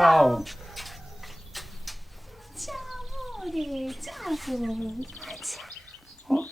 Ciao. Ciao amore, ciao. Ciao.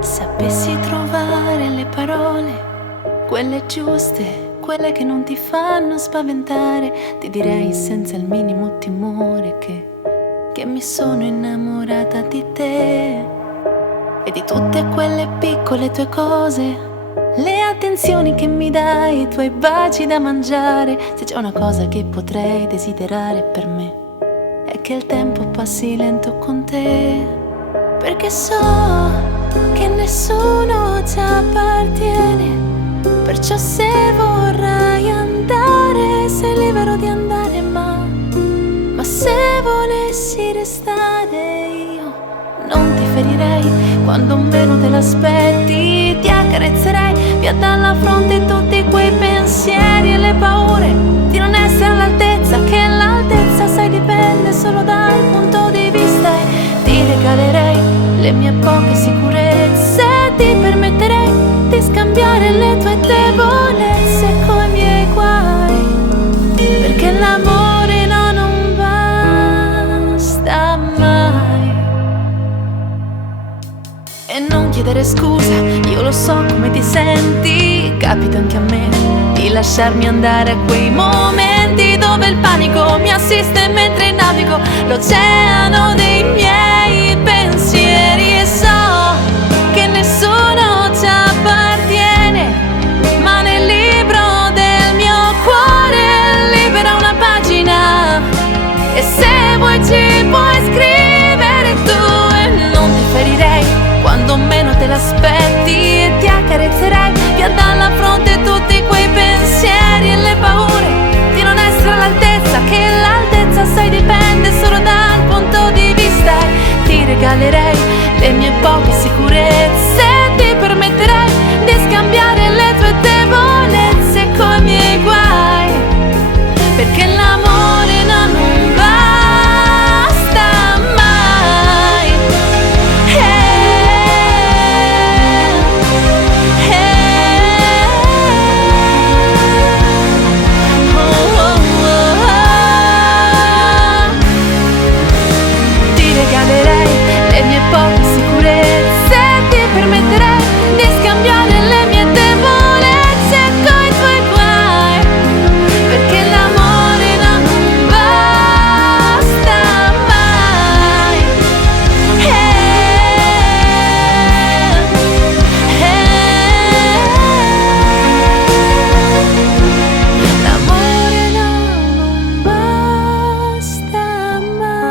Sapessi trovare le parole, quelle giuste, quelle che non ti fanno spaventare, ti direi senza il minimo timore che mi sono innamorata di te e di tutte quelle piccole tue cose, le attenzioni che mi dai, i tuoi baci da mangiare. Se c'è una cosa che potrei desiderare per me è che il tempo passi lento con te, perché so che nessuno ti appartiene, perciò se vorrai andare sei libero di andare, ma se volessi restare io non ti ferirei. Quando meno te l'aspetti ti accarezzerei via dalla fronte tutti quei pensieri e le paure di non essere all'altezza, che l'altezza sai dipende solo dal punto di vista, e ti regalerei le mie poche sicurezze, ti permetterei di scambiare le tue debolezze coi miei guai, perché l'amore no, non basta mai. E non chiedere scusa, io lo so come ti senti, capita anche a me di lasciarmi andare a quei momenti dove il panico mi assiste mentre navigo l'oceano dei miei pensieri, e so che nessuno ti appartiene, ma nel libro del mio cuore libera una pagina, e se vuoi ci puoi scrivere tu, e non ti ferirei quando meno te l'aspetti, e ti accarezzerei via dalla fronte tutti quei pensieri e le paure di non essere all'altezza, che l'altezza sai dipende solo dal punto di vista, e ti regalerei le mie poche sicurezze, ti permetterei di scambiare le tue debolezze coi miei guai, perché l'amore no, non basta mai. Ti regalerei le mie poche sicurezze, ti permetterei di scambiare le mie debolezze coi tuoi guai, perché l'amore no, non basta mai. L'amore no, non basta mai.